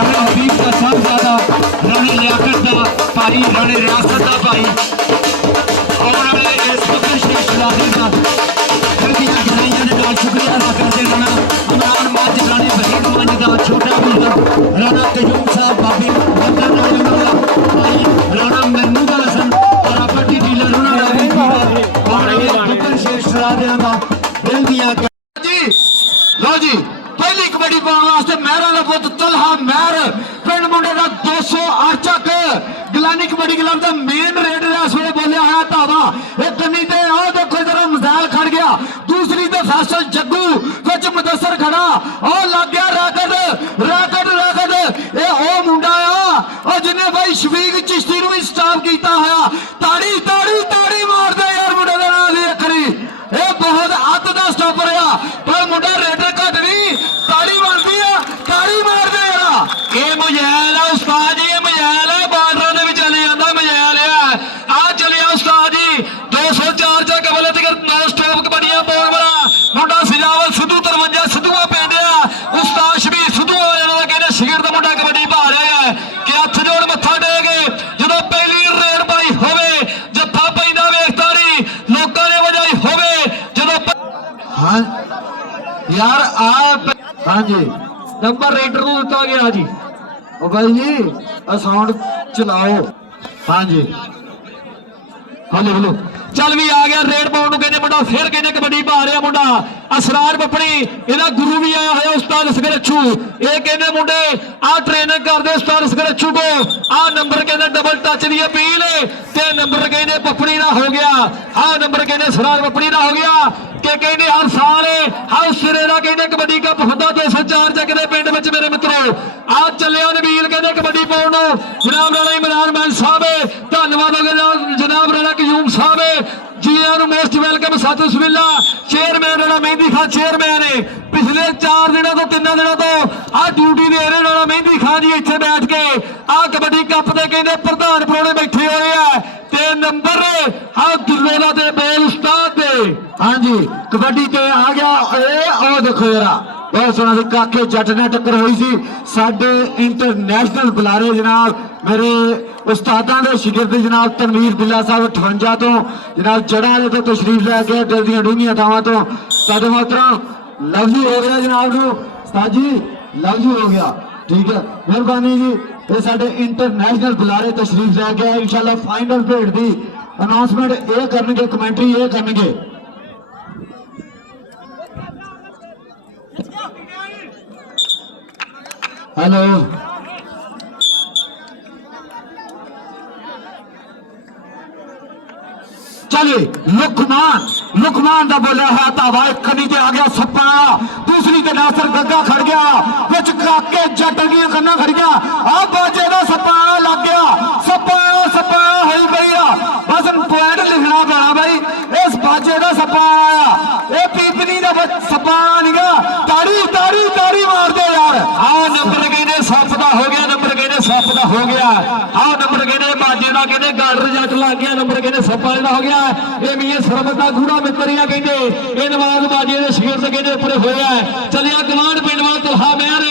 राणे हबीब का साहबजादा, राणे लियाकत का भाई, राणे रियासत का भाई, आने वाले इस बकर शेख शहजादे का दिल दी गहराइयां दे नाल शुक्रिया अदा करदे राणा इमरान मज, राणे वहीद मज का छोटा वीर, राणा कयूम साहब बाबी वतन नाल भाई, राणा महमूद हसन प्रॉपर्टी डीलर उन्हां दा भी आने बकर शेख शहजादे का दिल दियां जी। लो जी पहली कबड्डी पाने वास्ते महरा का पुत तलहा महर पिंड मुंडे का 208 चक गिलानी कबड्डी क्लब का मेन रेडर इस वे बोलिया है धावा। एक कन्नी ते आओ देखो जरा मजाल खड़ गया, दूसरी ते फैसल जग्गू विच मुदस्सर खड़ा और लग गया रैकट रैकट रैकट। ये ओ मुंडा आ जिन्हें भाई शफीक चिश्ती नूं भी स्टॉप किया होया। ताड़ी ताड़ी ताड़ी मार दे यार मुंडे दे नाल ही अखरी, ये बहुत अत का स्टॉपर आ पर मुंडा रेडर घट नहीं, ताड़ी मारती है, ताड़ी मार दे यार। ये मजैल है उस्ताद जी, ये मजैल है बार्डर दे विच चले जांदा मजैल है। आ चलिया उस्ताद जी 204 च कबले तक नो स्टॉप कबड्डियां पाउण वाला मुंडा सजावल सिद्धू 53 सिद्धूआ पिंड आ। उस्ताद शबीर सिद्धू वाले दा कहंदे शिगिर दा मुंडा कबड्डी पा रहा है कि हथ जोड़ मत्था टेके जदों पहली रेड पाई होवे जत्था पैंदा वेखता नहीं लोकां ने वजाई होवे जदों हां यार आप हाँ जी नंबर रेडर को दिता गया जी। ओ भाई जी साउंड चलाओ। हाँ जी हेलो हेलो चल भी आ गया रेड पाउंड कहने मुंडा फिर कहने कबड्डी पा रहा मुंडा असरार पपड़ी इहदा गुरु भी आया है उस्ताद असगर अच्छू। ये कहने मुंडे आ ट्रेनिंग करते उस्ताद असगर अच्छू को आ नंबर कहने डबल टच दी अपील ते नंबर कहने पपड़ी ना हो गया। आ नंबर कहने असरार पपड़ी ना हो गया कि कहने हर साल हर सिरे का कहने कबड्डी कप होंदा 204 चक दे पिंड विच मेरे मित्रों। आ चलिया नबील कहने कबड्डी पाउण जनाब राणा इमरान मज साहब धन्नवाद जनाब राणा कयूम साहब जी मोस्ट वेलकम सत बिस्मिल्ला। चेयरमैन राणा मेहंदी खान चेयरमैन है पिछले 4 दिनों तो 3 दिनों तो आ ड्यूटी दे रहे राणा मेहंदी खान जी इत्थे बैठ के आ कबड्डी कप दे कहने प्रधान प्राहुणे बैठे हुए है ते नंबर हाँ दुर्वेला दे बेल उस्ताद दे। हाँ जी कबड्डी ते आ गया ओ देखो जरा बहुत सोहना सी काके जट ने टक्कर हुई सी साडे इंटरनेशनल बुलारे जनाब मेरे उस्तादां दे शिगिर्द जनाब तनवीर बिल्ला साहब 58 तो जनाब जड़ा वाले तो तशरीफ लैके दिल दी डूंघियां थावां तो साडे मोहतरम लफ्जी हो गया जनाब नूं उस्ताद जी लफ्जी हो गया ठीक है मेहरबानी जी। ये साडे इंटरनेशनल बुलारे तशरीफ लैके आए इंशाल्लाह फाइनल भेड़ दी अनाउंसमेंट ये करनगे कमेंट्री ये करनगे। हेलो चलिए लुकमान का बोलिया है धावा कनी ते आ गया सप्पा दूसरी ते नासर गग्गा खड़ गया विच काके जट दियां कन्ना खड़ गया आ बाजे दा सप्पा लग गया सप्पा सप्पा होई पई आ बस पॉइंट लिखना पैना भाई इस बाजे दा सप्पा आया ए पीपनी दा सप्पा नहींगा ताड़ी ताड़ी ताड़ी मार दे यार। आ नंबर कहने सप दा हो गया नंबर कहने सप दा हो गया आ नंबर कहने बाजे दा कहने गार्डर जट लग गया नंबर कहने सप वाले दा हो गया। ये मियां सरबत दा गूढ़ा मित्रिया कहते ये नवाज बाजे दे शिगिर्द कहने उपर होया है चलिया गवांढ पिंड वाला तलहा महर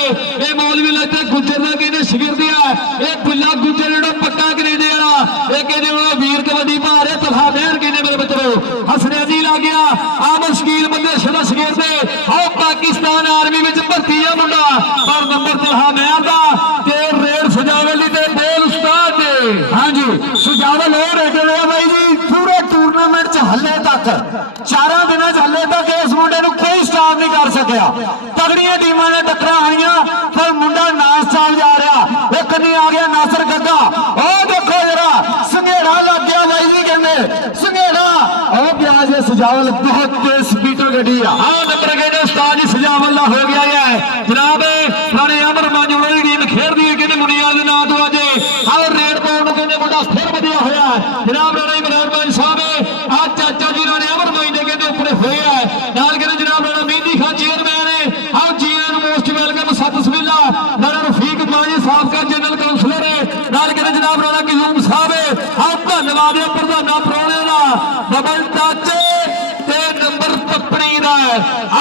ये मौलवी लगता गुज्जर दा कहने शिगिर्द है ये पुल्ला गुज्जर जेड़ा पक्का कनेडे वाला ये कहने वाला वीर कबड्डी पा रहे तलहा महर कहने मेरे मित्रों हसनैनी लग गया आमद शकील बंदे शदा शिगिर्द आओ पाकिस्तान आर्मी में भर्ती है मुंडा पर नंबर तलहा महर दा ते रेड सजावल ते बेल उस्ताद दे। हाँ जी सजावल हो रेडर है भाई जी पूरे टूर्नामेंट च हले तक 4 दिनों हले तक इस मुंडे नूं कोई स्टॉप नहीं कर सकिया। तगड़ियां टीमां ने टक्कर आईयां पर मुंडा नास चाल जा रहा एक नहीं आ गया नासर गग्गा ओ देखो जरा संघेड़ा लग गया भाई जी कहने संघेड़ा ओ प्याज सजावल बहुत तेज स्पीडर गड्डी आ नंबर कहने उस्ताद जी सजावल दा हो गया है जनाब राणे अमर मांजोड़ा दी टीम खेडदी है कहने मुनिया दे नाम तो अजे और रेड पाउंड कहने मुंडा फिर वधिया होया जनाब राणा इमरान मज साहब आज चाचा जी राणे अमर मांजोड़े कहने उपर होया नाल कहने जनाब राणा मेहंदी खान चेयरमैन है आज जी मोस्ट वेलकम सत बिस्मिल्ला राणा रफीक माजी साबका जनरल काउंसलर है नाल कहने जनाब राणा कयूम साहब आज धन्नवाद है प्रधाना प्राहुणे दा डबल टच ते नंबर पपड़ी दा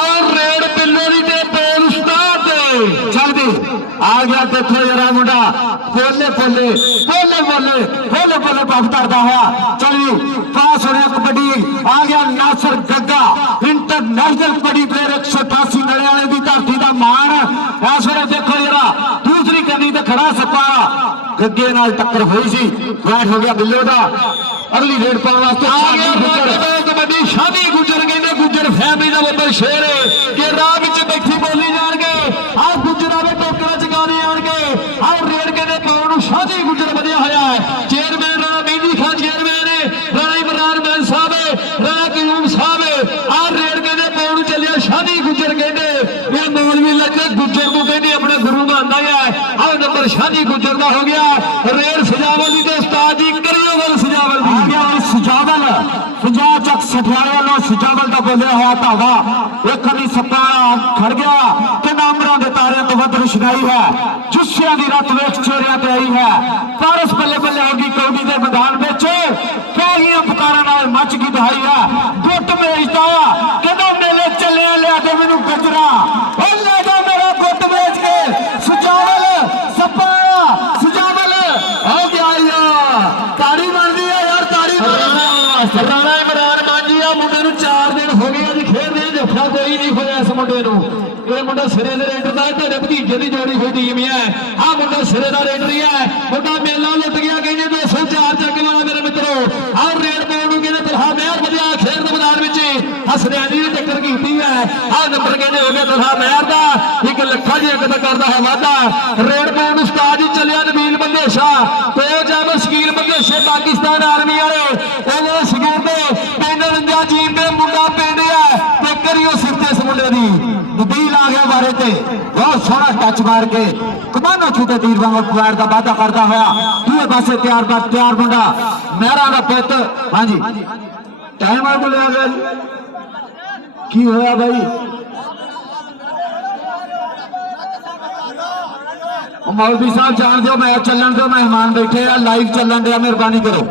और रेड बिल्लो दी ते बेल उस्ताद चल दी आ आ गया देखो जरा मुंडा बोले बोले बोले बोले बोले बोले पग करता हुआ चलिए पास हो रहा कबड्डी आ गया नासर गग्गा इंटरनेशनल कबड्डी प्लेयर 188 नड़ियाले की धरती का मान इस वे देखो जरा दूसरी करनी तो खड़ा सपा गग्गे नाल टक्कर हुई सी बैठ हो गया बिल्लो का अगली रेड पाने वास्ते आ गया कबड्डी शादी गुजर गए गुजर फैमिली का बब्बर शेर है कि राह विच बैठी बोली जाएंगे आ गुजर आवे टोकरा चगाने आएंगे और रेड के पाउन शादी गुजर बनिया होया है चेयरमैन राणा मेहंदी खान चेयरमैन है राणा इमरान मान साहब है राणा कयूम साहब है आ रेड के पाउन चलिया शादी गुजर कहते ये मौलवी लगे गुजर को कहते अपने गुरु मानता है और नंबर शादी गुजर का हो गया रेड सजावल दी उस्ताद जी करियो गल सजावल दी आ गया सजावल 50 चक सठियाले वालों सजावल का बोलिया हुआ धावा एक कभी सपा खड़ गया कि नामरा के तारे तो वध रुशनाई है जुस्सिया की रत वेख चेहरिया पे आई है पारस बल्ले बल्ले होगी कौडी के मैदान बेच कई पुकारा मच की दहाई है गुट बेचता कहना मेले चले लिया दे मैनू गजरा ले जा मेरा गुट बेच के सजावल सपा सजावल हो गया ताड़ी बनती है यार ताड़ी राणा इमरान मान जी आ मुंडे नूं 4 दिन हो गए अज खेडदे देखा कोई नहीं होया इस मुंडे नूं ये मुंडा सिरे दे रेडर दा तेरे भतीजे दी जोड़ी हुई टीम है आ मुंडा सिरे दा रेडर ही है मुंडा मेला लुट गया कहने 204 चक्के वाला मेरे मित्रों और रेड पाउण नूं कहने तलहा महर वधिया खेड दे मैदान विच हसनैनी दी टक्कर कीती है आ नंबर कहने हो गया तलहा महर दा एक लखा जी एक करदा है वादा रेड पाउण उस्ताद जी चलिया नबील बंदेशा तो जब शकील बंदेशे पाकिस्तान आर्मी वाले ओले शकील दे पिंड रंजा जीम दे मुंडा पिंड है ते करियो सिर ते इस मुंडे दी नबील आ गया बारे ते बहुत सोहना टच मार के कमाना छूटे तीर वांग प्लेयर का वादा करता हुआ दूए पासे तैयार मुंडा मेहरा का पुत हाँ जी टाइम आ बोले आ गया की होया भाई मौलवी साहब जान दो मैच चलन दो मेहमान बैठे हैं लाइव चलन दिया मेहरबानी करो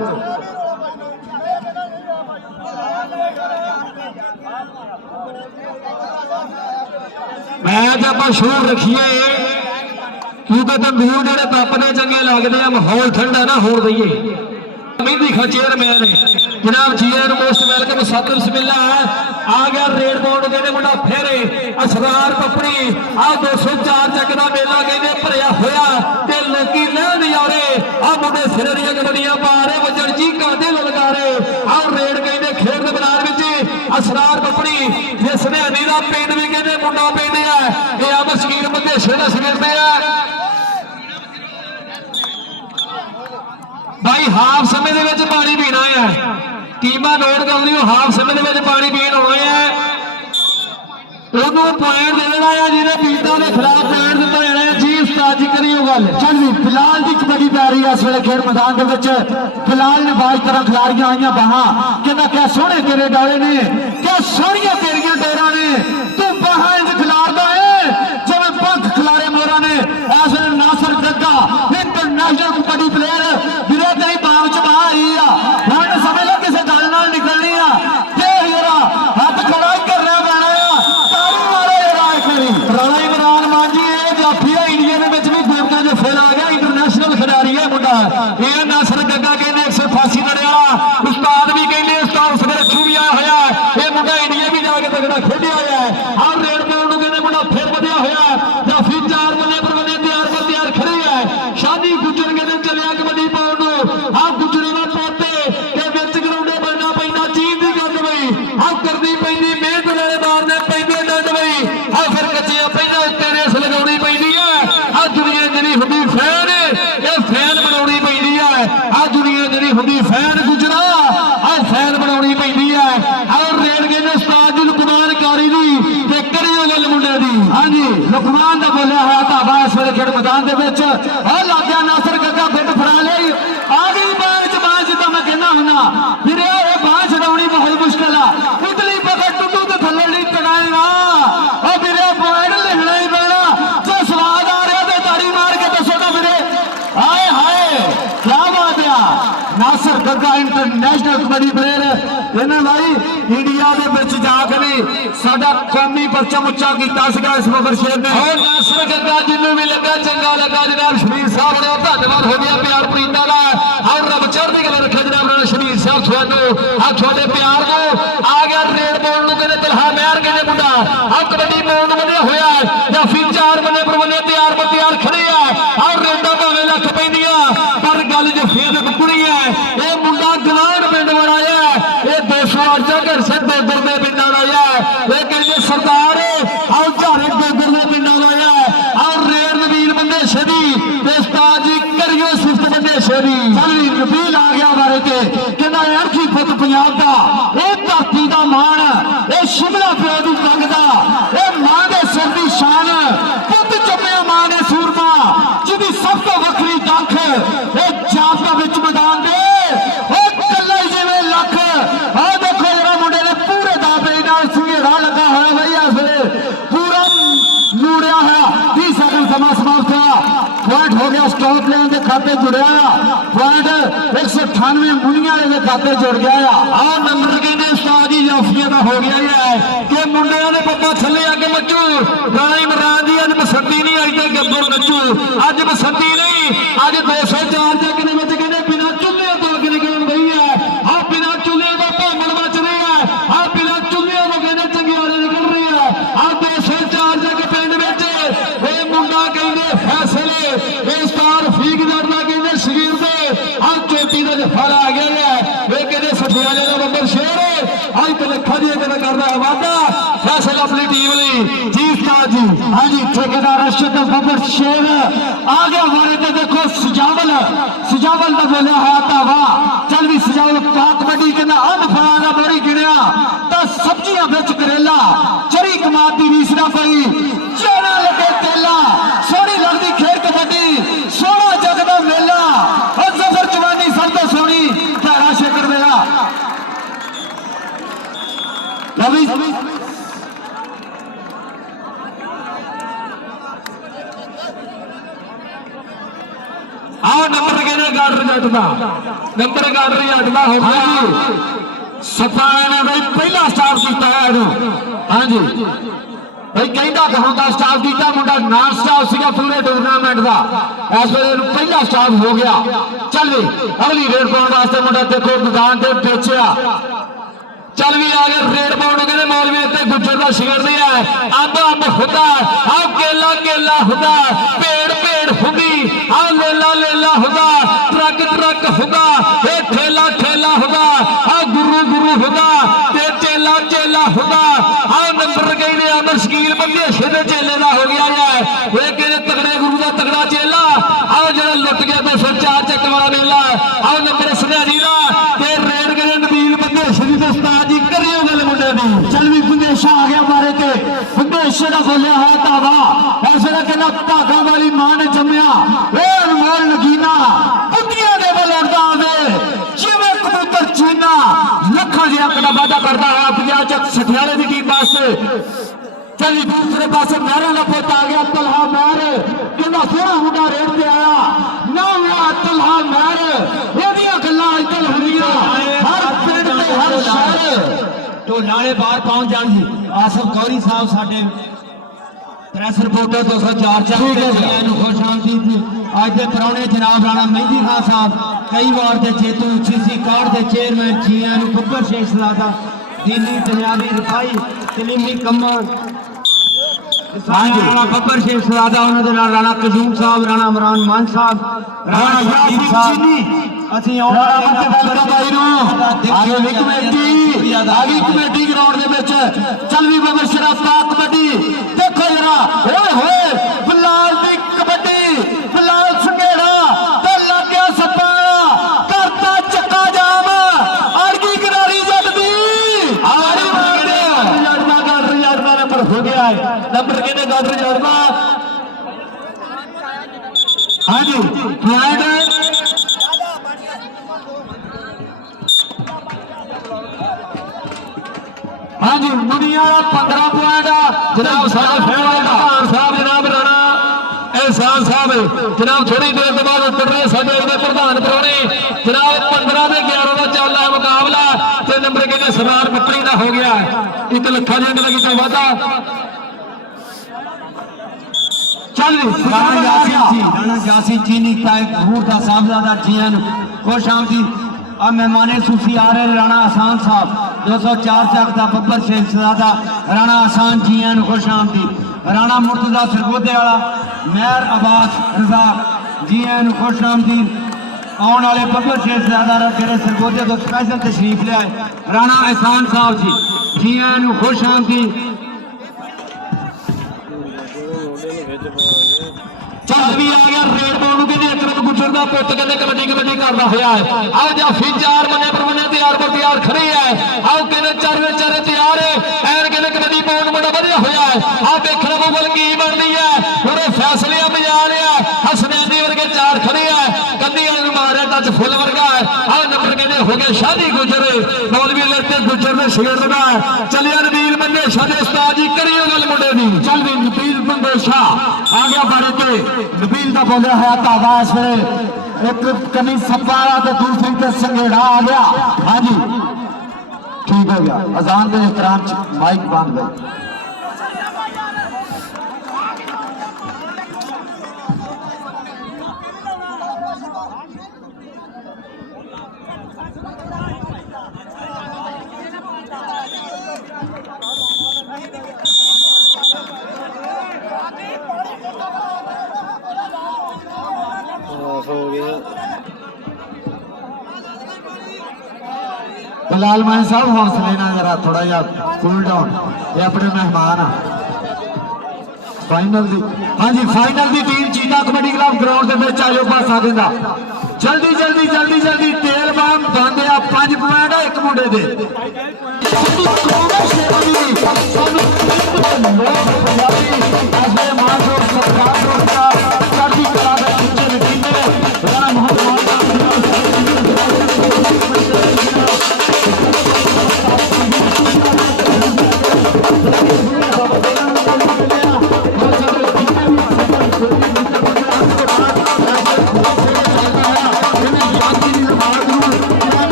मैच आप शोर रखिए क्योंकि तो व्यू जो तपने चंगे लगते हैं माहौल ठंडा ना हो दईए मेहंदी खान चेयरमैन है जनाब चेयर मोस्ट वेलकम सत बिस्मिल्लाह आ गया रेड पाउण कहते मुंडा फिर असरार पपड़ी आ 204 चक का मेला कहते भरिया होया ते लोकी लैन नजारे आ मुंडे सिरे दी कबड्डियां पा रहे वजन चीकां दे ललकारे और रेड कहते खेड दे मैदान विच असरार पपड़ी जिसने अनीदा पिंड भी कहते मुंडा पिंड है ये अब शकील बंदे शेर सगिरदे है भाई हाफ समय दे विच पानी पीना है टीमां नोट कर लियो हाफ समय दे विच पानी पीण होए है ਉਹਨੂੰ ਪੁਆਇੰਟ ਦੇ ਦੇਣਾ ਹੈ ਜਿਹਨੇ ਪੀਤਾ ਦੇ ਖਿਲਾਫ ਪੁਆਇੰਟ ਦਿੱਤਾ ਜਾਣਾ ਹੈ ਜੀ ਉਸਤਾਦ ਜੀ ਕਰਿਓ ਗੱਲ ਚੱਲ ਵੀ ਫਿਲਹਾਲ ਦੀ ਕਬੱਡੀ ਪੈ ਰਹੀ ਹੈ ਇਸ ਵੇਲੇ ਖੇਡ ਮੈਦਾਨ ਦੇ ਵਿੱਚ ਫਿਲਹਾਲ ਨੇ ਬਾਜ ਤਰ੍ਹਾਂ ਖਿਲਾੜੀਆਂ ਆਈਆਂ ਬਾਹਾਂ ਕਹਿੰਦਾ ਕਿਆ ਸੋਹਣੇ ਤੇਰੇ ਡਾਲੇ ਨੇ ਕਿਆ ਸੋਹਣੀਆਂ ਤੇਰੀਆਂ ਡੋਰਾਂ ਨੇ ਤੂੰ ਬਾਹਾਂ ਇੰਜ ਖਿਲਾਰਦਾ ਏ ਜਿਵੇਂ ਪੰਖ ਖਿਲਾਰੇ ਮੋਰਾਂ ਨੇ ਇਸ ਵੇਲੇ ਨਾਸਰ ਗੱਗਾ ਇੰਟਰਨੈਸ਼ਨਲ ਕਬੱਡੀ ਪਲੇਅਰ ਵੀਰੇ ਤੇਰੀ ਬਾਹ ਚ ਬਾਹ ਆਈ ਆ ਹੁਣ ਸਮਝ ਲੈ ਕਿਸੇ ਗੱਲ ਨਾਲ ਨਿਕਲਣੀ ਆ ਤੇ ਯਾਰਾ ਹੱਥ ਖੜਾ ਹੀ ਕਰਨਾ ਪੈਣਾ राणा इमरान मान जी जाफिया इंडिया में भी गोरका जो फेल आ गया इंटरनेशनल खिलाड़ी है मुंडा ये नासर गग्गा कहते 188 नड़ियाला उस्ताद भी कहते उस्ताद उसने रखू भी आया होया ये मुंडा इंडिया भी जाके तगड़ा खेलिया होया है और रेड पाउण नूं कहते मुंडा फिर वधिया होया जाफी 4 बल्ले पर बने तैयार खड़े है शादी गुजर कहते चलिया कबड्डी पाउण नूं आ गुजरे दा पोते ते विच ग्राउंडे बनना पैंदा चीज दी गल बई आ करनी पैंदी मेहनत वाले बार ने पैंदे डंड बई आ फिर कच्चियां पैंदा उत्ते रेस लगाउणी पैंदी है आ दुनिया जिहड़ी हुंदी फैन ये फैन बनाउणी पैंदी है आ दुनिया जिहड़ी हुंदी फैन गुजरा आ फैन बनाउणी पैंदी है और रेड के उस्ताद जी लुकमान कारी दी ते करियो गल मुंडे दी हां जी लुकमान दा बोलिया होया धावा इस वेले खेड मैदान दे विच आ लाग्या नासर गग्गा बिट फड़ा लई आ गई बांह जिद्दां मैं कहना हुंदा फिर ये बांह छडाउणी बहुत मुश्किल आ उतली पकड़ टुटू ते थल्ले नहीं टकाएगा ओ फिर पॉइंट लिखना ही पैना जो स्वाद आ रहा तो ताड़ी मार के दसो तो फिर हाय हाय क्या बात है नासर गग्गा इंटरनेशनल कबड्डी प्लेयर ਇਹਨਾਂ ਲਈ ਇੰਡੀਆ ਦੇ ਵਿੱਚ ਜਾ ਕੇ ਵੀ ਸਾਡਾ ਕੌਮੀ ਪਰਚਮ ਉੱਚਾ ਕੀਤਾ ਸੀਗਾ ਇਸ ਬੱਬਰ ਸ਼ੇਰ ਨੇ। ਉਹ ਨਾਸਰ ਗੱਗਾ ਜਿਹਨੂੰ ਵੀ ਲੱਗਾ ਚੰਗਾ ਲੱਗਾ ਜਨਾਬ ਸ਼ਮੀਰ ਸਾਹਿਬ ਨੇ ਧੰਨਵਾਦ ਹੋ ਗਿਆ ਪਿਆਰ ਪ੍ਰੀਤਾਂ ਦਾ। ਔਰ ਰੱਬ ਚੜ੍ਹਦੀ ਕਲਾ ਰੱਖੇ ਜਨਾਬ ਨਾਲ ਸ਼ਮੀਰ ਸਾਹਿਬ ਤੁਹਾਨੂੰ ਆ ਤੁਹਾਡੇ ਪਿਆਰ ਨੂੰ ਆ ਗਿਆ ਰੇਡ ਪਾਉਣ ਨੂੰ ਕਹਿੰਦੇ ਤਲਹਾ ਮਹਿਰ ਕਹਿੰਦੇ ਮੁੰਡਾ ਆ ਕਬੱਡੀ ਪਾਉਣ ਨੂੰ ਵਧਿਆ ਹੋਇਆ ਜਾਂ ਫਿਰ 4 ਬੰਨੇ ਪਰ ਬੰਨੇ ਤਿਆਰ ਖੜੇ ਆ ਔਰ ਰੇਡਾਂ ਭਾਵੇਂ ਲੱਖ ਪੈਂਦੀਆਂ ਪਰ ਗੱਲ ਜੋ ਫੇਰ ਕੁੜੀ ਹੈ ਇਹ ਮੁੰਡਾ ਗਲਾਨ ਪਿੰਡ ਵਾਲਾ ਹੈ ਇਹ 208 ਘਰ ਸੇ ਦੋਦਰ ਦੇ ਪਿੰਡਾਂ ਵਾਲਾ ਹੈ ਇਹ ਕਹਿੰਦੇ ਸਰਦਾਰ ਆਓ ਝਾਰੇ ਦੋਦਰ ਦੇ ਪਿੰਡਾਂ ਵਾਲਾ ਹੈ ਔਰ ਰੇਡ ਨਵੀਨ ਬੰਦੇ ਸ਼ਦੀ ਤੇ ਉਸਤਾਦ ਜੀ ਕਰਿਓ ਸਿਫਤ ਬੰਦੇ ਸ਼ਦੀ ਚੱਲੀ ਨਬੀਲ ਆ ਗਿਆ ਬਾਰੇ ਤੇ ਕਹਿੰਦਾ ਯਾਰ ਕੀ ਖੁਦ ਪੰਜਾਬ ਦਾ ਇਹ ਧਰਤੀ ਦਾ ਮਾਣ ਇਹ ਸ਼ਿਮਲਾ ਪਿਓ ਦੀ ਕੰਗ ਦਾ ਇਹ ਮਾਂ ਦੇ ਸਿਰ ਦੀ ਸ਼ਾਨ ਪੁੱਤ ਜੰਮਿਆ ਮਾਂ ਨੇ ਸੂਰਮਾ ਜਿਹਦੀ ਸਭ ਤੋਂ ਵੱਖਰੀ ਦੱਖ ਇਹ ਜਾਪਦਾ ਵਿੱਚ ਮੈਦਾਨ ਦੇ ਉਹ ਕੱਲਾ ਜਿਵੇਂ ਲੱਖ ਆ ਦੇਖੋ ਜਿਹੜਾ ਮੁੰਡੇ ਨੇ ਪੂਰੇ ਦਾਬੇ ਨਾਲ ਸੁਹੇੜਾ ਲੱਗਾ ਹੋਇਆ ਬਈ ਆ ਫਿਰ ਪੂਰਾ ਮੂੜਿਆ ਹੋਇਆ 30 ਸੈਕਿੰਡ ਸਮਾਂ ਸਮਾਪਤ ਹੋਇਆ ਪੁਆਇੰਟ ਹੋ ਗਿਆ ਸਕਾਟਲੈਂਡ ਦੇ ਖਾਤੇ ਜੁੜਿਆ ਪੁਆਇੰਟ 198 ਮੁੰਨੀਆਂ ਦੇ ਖਾਤੇ ਜੁੜ ਗਿਆ ਆ ਨੰਬਰ ਕਹਿੰਦੇ ਉਸਤਾਦ ਜੀ ਜਾਫੀਆ ਦਾ ਹੋ ਗਿਆ ਹੈ ਕਿ ਮੁੰਡਿਆਂ ਦੇ ਪੱਪਾ ਥੱਲੇ ਅੱਗ ਮੱਚੂ ਰਾਣਾ ਇਮਰਾਨ ਦੀ ਅੱਜ ਬਸੰਤੀ ਨਹੀਂ ਆਈ ਤੇ ਗੱਬਰ ਨੱਚੂ ਅੱਜ ਬਸੰਤੀ ਨਹੀਂ ਅੱਜ 204 ਜੱਗ ਦੇ ਵਿੱਚ ਕਹਿੰਦੇ ਬਿਨਾਂ ਚੁੱਲ੍ਹੇ ਤੋਂ ਅੱਗ ਨਿਕਲਣ ਗਈ ਹੈ ਆ ਬਿਨਾਂ ਚੁੱਲ੍ਹੇ ਤੋਂ ਭਾਮਣ ਮਚ ਰਹੀ ਹੈ ਆ ਬਿਨਾਂ ਚੁੱਲ੍ਹੇ ਤੋਂ ਕਹਿੰਦੇ ਚੰਗਿਆੜੇ ਨਿਕਲ ਰਹੀ ਹੈ ਆ 204 ਜੱਗ ਪਿੰਡ ਵਿੱਚ ਇਹ ਮੁੰਡਾ ਕਹਿੰਦੇ ਫੈਸਲੇ ਇਸ ਤਾਰ ਫੀਕ ਜੜਦਾ ਕਹਿੰਦੇ ਸ਼ਰੀਰ ਦੇ ਆ ਚੋਟੀ ਦਾ ਜਫਾ ਆ ਗਿਆ ਹੈ ਇਹ ਕਹਿੰਦੇ ਸਠਿਆਲੇ ਦਾ ਬੱਬਰ ਸ਼ੇਰ ਅੱਜ ਤੇ ਲੱਖਾਂ ਦੀ ਗੱਲ ਕਰਦਾ ਵਾਦਾ ਫੈਸਲਾ ਆਪਣੀ ਟੀਮ ਲਈ ਜੀ ਉਸਤਾਦ ਜੀ ਹਾਂਜੀ ਠੇਕੇਦਾਰ ਅਰਸ਼ਦ ਬੱਬਰ ਸ਼ੇਰ ਆ ਗਿਆ ਵਾਰੇ ਤੇ ਦੇਖੋ ਸਜਾਵਲ ਦਾ ਬੋਲਿਆ ਹੋਇਆ ਧਾਵਾ ਚੱਲ ਵੀ ਸਜਾਵਲ ਕਬੱਡੀ ਕਹਿੰਦਾ ਅੱਧ ਫਲਾਂ ਦਾ ਬੋਰੀ ਗਿਣਿਆ ਤਾਂ ਸਬਜ਼ੀਆਂ ਵਿੱਚ ਕਰੇਲਾ ਚਰੀ ਕਮਾਦ ਦੀ ਰੀਸ ਨਾ ਪਈ ਚਣਾ ਲੱਗੇ ਤੇਲਾ ਸੋਹਣੀ ਲੱਗਦੀ ਖੇਡ ਕਬੱਡੀ ਸੋਹਣਾ ਜਗ ਦਾ ਮੇਲਾ ਉਹ ਜ਼ਫਰ ਜਵਾਨੀ ਸਭ ਤੋਂ ਸੋਹਣੀ ਧਾਰਾ ਸ਼ੇਖਰ ਮੇਲਾ ਲਵੀ ਆਹ ਨੰਬਰ ਕਹਿੰਦੇ ਗਾਰਡਰ ਜੱਟ ਦਾ ਨੰਬਰ ਗਾਰਡਰ ਜੱਟ ਦਾ ਹੋ ਗਿਆ ਸੱਤਾ ਨੇ ਬਈ ਪਹਿਲਾ ਸਟਾਰਟ ਕੀਤਾ ਹੈ ਇਹਨੂੰ ਹਾਂਜੀ ਬਈ ਕਹਿੰਦਾ ਕਹਾਂ ਦਾ ਸਟਾਫ ਕੀਤਾ ਮੁੰਡਾ ਨਾਨ ਸਟਾਫ ਸੀਗਾ ਪੂਰੇ ਟੂਰਨਾਮੈਂਟ ਦਾ ਇਸ ਵੇਲੇ ਇਹਨੂੰ ਪਹਿਲਾ ਸਟਾਫ ਹੋ ਗਿਆ ਚੱਲ ਵੀ ਅਗਲੀ ਰੇਡ ਪਾਉਣ ਵਾਸਤੇ ਮੁੰਡਾ ਦੇਖੋ ਮੈਦਾਨ ਤੇ ਪਹੁੰਚਿਆ ਚੱਲ ਵੀ ਆ ਗਿਆ ਰੇਡ ਪਾਉਣ ਕਹਿੰਦੇ ਮੌਲਵੀ ਤੇ ਗੁੱਜਰ ਦਾ ਸ਼ਿਕਰ ਨਹੀਂ ਹੈ ਅੰਬ ਹੁੰਦਾ ਆ ਕੇਲਾ ਹੁੰਦਾ ਭੇੜ ਹੁੰਦੀ ਆ ਲੇਲਾ ਹੁੰਦਾ ਟਰੱਕ ਹੁੰਦਾ ਇਹ ਠੇਲਾ ਹੁੰਦਾ ਆ ਗੁਰੂ ਹੁੰਦਾ ਤੇ ਚੇਲਾ ਹੁੰਦਾ ਆ ਨੰਬਰ ਕਹਿੰਦੇ ਆ ਮਸ਼ਕੀਲ ਬੰਦੇ ਸ਼ੇਰੇ ਚੇਲੇ ਦਾ ਹੋ ਗਿਆ ਹੈ ਇਹ ਕਹਿੰਦੇ ਤਗੜੇ ਗੁਰੂ ਦਾ ਤਗੜਾ ਚੇਲਾ ਆ ਜਿਹੜਾ ਲੁੱਟ ਗਿਆ 204 ਚੱਕ ਵਾਲਾ ਮੇਲਾ ਆ ਨੰਬਰ ਸੁਨਿਆ ਜੀ ਦਾ ਤੇ ਰੇਡ ਕਹਿੰਦੇ ਨਬੀਲ ਬੰਦੇ ਸ਼੍ਰੀ ਉਸਤਾਦ ਜੀ ਕਰਿਓ ਗੱਲ ਮੁੰਡੇ ਦੀ ਚੱਲ ਵੀ ਬੰਦੇਸ਼ਾ ਆ ਗਿਆ ਬਾਰੇ ਤੇ ਬੰਦੇਸ਼ੇ ਦਾ ਬੋਲਿਆ ਹੋਇਆ ਧਾਵਾ ਐਸੇ ਦਾ ਕਹਿੰਦਾ ਭਾਗਾਂ ਵਾਲੀ ਮਾਂ ਨੇ ਜੰਮਿਆ ਇਹ ਅਨਮੋਲ ਨਗੀਨਾ ਪੁੱਤੀਆਂ ਦੇ ਵੱਲ ਉੜਦਾ ਆਵੇ ਜਿਵੇਂ ਕਬੂਤਰ ਚੀਨਾ ਲੱਖਾਂ ਦੇ ਅੰਕ ਦਾ ਵਾਅਦਾ ਕਰਦਾ ਹੈ 50 ਚੱਕ ਸਠਿਆਲੇ ਦੀ ਟੀਮ ਵਾਸਤੇ ਚੱਲੀ ਦੂਸਰੇ ਪਾਸੇ ਮਹਿਰਾਂ ਦਾ ਪੁੱਤ ਆ ਗਿਆ ਤਲਹਾ ਮਹਿਰ ਕਹਿੰਦਾ ਸੋਹਣਾ ਮੁੰਡਾ ਰੇਡ ਤੇ ਆਇਆ ਨਾ ਹੋਇਆ ਤਲਹਾ ਮਹਿਰ ਇਹਦੀਆਂ ਗੱਲਾਂ ਅੱਜ ਕੱਲ ਹੁੰਦੀਆਂ ਹਰ ਪਿੰਡ ਤੇ ਹਰ ਸ਼ਹਿਰ ਢੋਲਾਲੇ ਬਾਹਰ ਪਹੁੰਚ ਜਾਣ ਜੀ ਆਸਫ ਗੌਰੀ ਸਾਹਿਬ ਸਾਡੇ ਪ੍ਰੈਸ ਰਿਪੋਰਟਰ 204 ਚੱਕ ਨੂੰ ਖੁਸ਼ ਆਮਦੀਦ ਅੱਜ ਦੇ ਪ੍ਰਾਹੁਣੇ ਜਨਾਬ ਰਾਣਾ ਮਹਿੰਦੀ ਖਾਨ ਸਾਹਿਬ ਕਈ ਵਾਰ ਦੇ ਜੇਤੂ ਸੀਸੀ ਕਾਰਡ ਦੇ ਚੇਅਰਮੈਨ ਜੀਆਂ ਨੂੰ ਬੱਬਰ ਸ਼ੇਖ ਸਲਾਦਾ ਦੀਨੀ ਪੰਜਾਬੀ ਰਫਾਈ ਤਲੀਮੀ ਕੰਮਾਂ ਰਾਣਾ ਬੱਬਰ ਸ਼ੇਖ ਸਲਾਦਾ ਉਹਨਾਂ ਦੇ ਨਾਲ ਰਾਣਾ ਕਜੂਮ ਸਾਹਿਬ ਰਾਣਾ ਇਮਰਾਨ ਮਾਨ ਸਾਹਿਬ ਰਾਣਾ ਯਾਸੀਨ ਸਾਹਿਬ ਅਸੀਂ ਆਉਣ ਵਾਲੇ ਭਾਈ ਨੂੰ ਆਗੇ ਕਮੇਟੀ ਗਰਾਊਂਡ ਦੇ ਵਿੱਚ ਚੱਲ ਵੀ ਬੱਬਰ ਸ਼ੇਰਾ ਪਾਕ ਕਬੱਡੀ ਦੇਖੋ ਜਰਾ ਓਏ ਬਲਾਲ ਦੀ ਕਬੱਡੀ ਬਲਾਲ ਸੰਘੇੜਾ ਤੇ ਲੱਗਿਆ ਸੱਪਾ ਕਰਤਾ ਚੱਕਾ ਜਾਮ ਅੜਗੀ ਕਿਨਾਰੀ ਜੱਟ ਦੀ ਆੜੀ ਮਾਰਦੇ ਗਾਡਰ ਦਾ ਨੰਬਰ ਹੋ ਗਿਆ ਹੈ ਨੰਬਰ ਕਹਿੰਦੇ ਗਾਡਰ ਜੜਦਾ ਹਾਂਜੀ ਪੁਆਇੰਟ ਹਾਂਜੀ ਮੁੰਡੀਆਂ ਦਾ 15 ਪੁਆਇੰਟ ਜਨਾਬ ਸਾਡੇ ਫੇਵਾਲੇ ਪ੍ਰਧਾਨ ਸਾਹਿਬ ਜਨਾਬ ਰਾਣਾ ਇਹਸਾਨ ਸਾਹਿਬ ਜਨਾਬ ਥੋੜੀ ਦੇਰ ਤੋਂ ਬਾਅਦ ਉੱਤਰ ਰਹੇ ਸਾਡੇ ਇਹਦੇ ਪ੍ਰਧਾਨ ਪ੍ਰਾਹੁਣੇ ਜਨਾਬ 15 ਤੇ 11 ਦਾ ਚੱਲ ਰਿਹਾ ਮੁਕਾਬਲਾ ਤੇ ਨੰਬਰ ਕਹਿੰਦੇ सरदार पपड़ी का हो गया 1 ਲੱਖ ਦੀ अंदर तो वादा चल राणा यासीन चीनी हूर का साहबजादा जियां खुश आमदी और मेहमाने सूफी आ रहे राणा आसान साहब 204 चक का बब्बर शेखजादा राणा आसान जियां खुश आमदी राणा मुर्तजा सरगोदे वाला मेहर अब्बास रजा जियां खुश आमदी आने वाले बब्बर शेखजादा जेडे सरगोदे तो स्पैशल तशरीफ लिया राणा एहसान साहब जी जियां खुश आमदी चल भी आ गया रेड बॉल कहते अकरम गुजर का पुत कहते कबड्डी कबड्डी करता हुआ है आओ जाफी 4 बने पर बने तैयार खड़े है आओ कहते चारे चारे तैयार है ऐन कहते कबड्डी पाउन बड़ा बढ़िया होया है आ देखने को बल की बनती है पूरे फैसले बजा लिया हसनैनी वर्गे 4 खड़े है कंधियां मारे टच फुल वर्गा है आओ नंबर कहते हो गए शादी गुजर मौलवी लड़ते गुजर ने शेर लगा चलिया नबील बंदे शादी उस्ताद जी करियो गल मुंडे दी चल भी नबील बंदे शाह आ गया बाड़े ते नबील का बोल रहा है तागा इस वे एक कमी सप्पा तो दूसरी ते संघेड़ा आ गया हाँ जी ठीक हो गया अजान के एहतराम माइक बंद गई लाल मान साहब हौसले ना जरा थोड़ा जा कूल डाउन ये अपने मेहमान फाइनल दी हाँ जी फाइनल दी टीम चीता कबड्डी क्लब ग्राउंड के विच आयो पासा देंदा जल्दी जल्दी जल्दी जल्दी तेल बाम बंद आ 5 पॉइंट एक मुंडे दे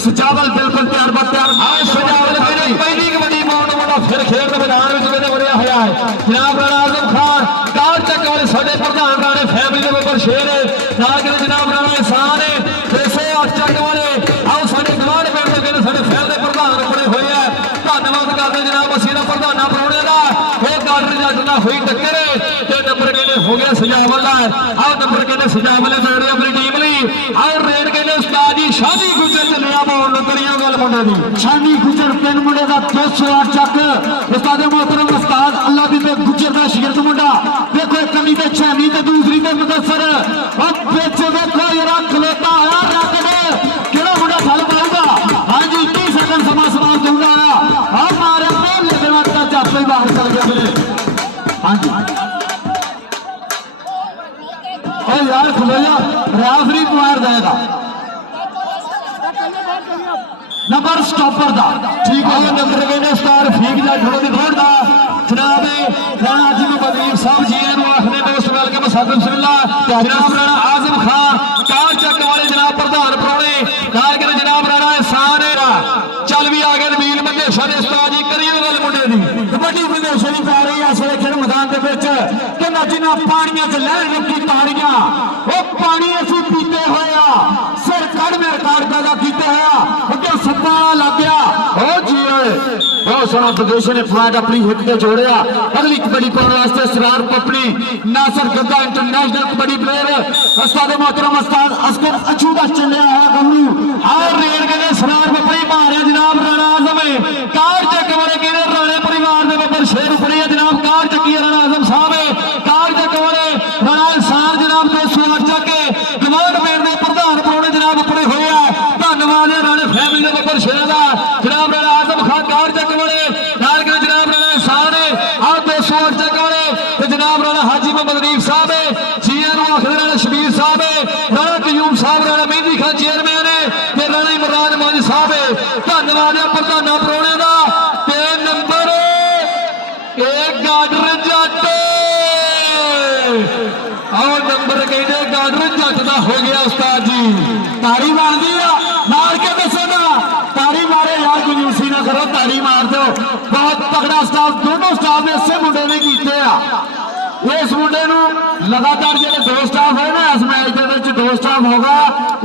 सजावल बिल्कुल तैयार पहली कबड्डी पाउन वाला फिर खेल मैदान में बढ़िया होया है जनाब राणा आजम खान कार चक वाले साडे प्रधान राणे फैमिली के ऊपर शेर है नाल के जनाब राणा एहसान है 308 चक वाले आओ साडे गवांढ पिंड के कहते साडे फैल के प्रधान बने हुए है धन्यवाद करते जनाब असी दा प्रधाना परोणे दा वो गार्डन जट ना हुई टक्कर ते नंबर कहते हो गया सजावल दा आओ नंबर कहते सजावल दौड़े अपनी टीम लई और रेड कहते उस्ताद जी शादी गुजर चलिया बोल करियो गल मुंडे दी शादी गुजर पिंड मुंडे दा 208 चक उस्ताद मोहतरम उस्ताद अल्लाह दी ते गुजर दा शिरत मुंडा देखो एक कमी ते छेमी ते दूसरी ते मुदस्सर और बेच देखो यार खलोता है रकड़ केड़ा मुंडा फल पाऊगा हां जी 30 सेकंड समा दूंगा आ मारे पे लेने वाला चापे बाहर चल गया मेरे हां जी ओ यार खलोया रेफरी मार देगा नंबर स्टॉपर दा ठीक है नंबर कहने स्टार फीक जा खड़ो दी दौड़ दा जनाब राणा जी बदरीफ साहब जी नु आखने दोस्त वेलकम सादर बिस्मिल्लाह जनाब राणा आजम खान कार चक वाले जनाब प्रधान प्रोणे कार के जनाब राणा एहसान चल भी आ गए नबील बंदे साडे उस्ताद जी करियो गल मुंडे दी कबड्डी विदेश नहीं पा रही है इस खेल मैदान के विच कि नचना पानियां च लहर रुकी तारियां ओ पानी असि पीते होया सिर कड़ में रिकॉर्ड पैदा कीते होया अगे सप्पा लग गया ओ जी बहुत सोहना प्रदेश ने पॉइंट अपनी हिट के जोड़िया अगली कबड्डी पाने वास्ते सरार पपड़ी नासर गद्दा इंटरनेशनल कबड्डी प्लेयर उस्ताद मोहतरम उस्ताद असगर अछू का चलिया है गमरू और रेड के सरार पपड़ी मारे जनाब राणा आजम कार चक वाले कहने राणे परिवार के बब्बर शेर उपरी है जनाब कार चकी राणा आजम साहब कार चक वाले राणा एहसान जनाब 208 चक गवांढ पिंड के प्रधान प्रोणे जनाब उपरे होए धन्यवाद है राणे फैमिली के बब्बर शेर का जनाब राणा आजम खान कार चक वाले नाल के जनाब राणा एहसान और 208 चक वाले जनाब राणा हाजी मोहम्मद रीफ साहब जी आखिर राणा शबीर साहब राणा ਇਹ ਗਾਡਰ ਜੱਟ ਆਓ ਨੰਬਰ ਕਹਿੰਦੇ ਗਾਡਰ ਜੱਟ ਦਾ ਹੋ ਗਿਆ ਉਸਤਾਦ ਜੀ। ਤਾੜੀ ਮਾਰਦੀ ਆ, ਮਾਰ ਕੇ ਦੱਸੋ ਨਾ, ਤਾੜੀ ਮਾਰੇ ਯਾਰ, ਕੰਜੂਸੀ ਨਾ ਕਰੋ, ਤਾੜੀ ਮਾਰ ਦਿਓ। ਬਹੁਤ ਤਗੜਾ ਸਟਾਫ, ਦੋਨੋਂ ਸਟਾਫ ਨੇ ਇਸੇ ਮੁੰਡੇ ਨੇ ਕੀਤੇ ਆ। ਇਸ ਮੁੰਡੇ ਨੂੰ ਲਗਾਤਾਰ ਜਿਹੜੇ 2 ਸਟਾਫ ਹੋਏ ਨਾ ਇਸ ਮੈਚ ਦੇ ਵਿੱਚ 2 ਸਟਾਫ ਹੋਗਾ,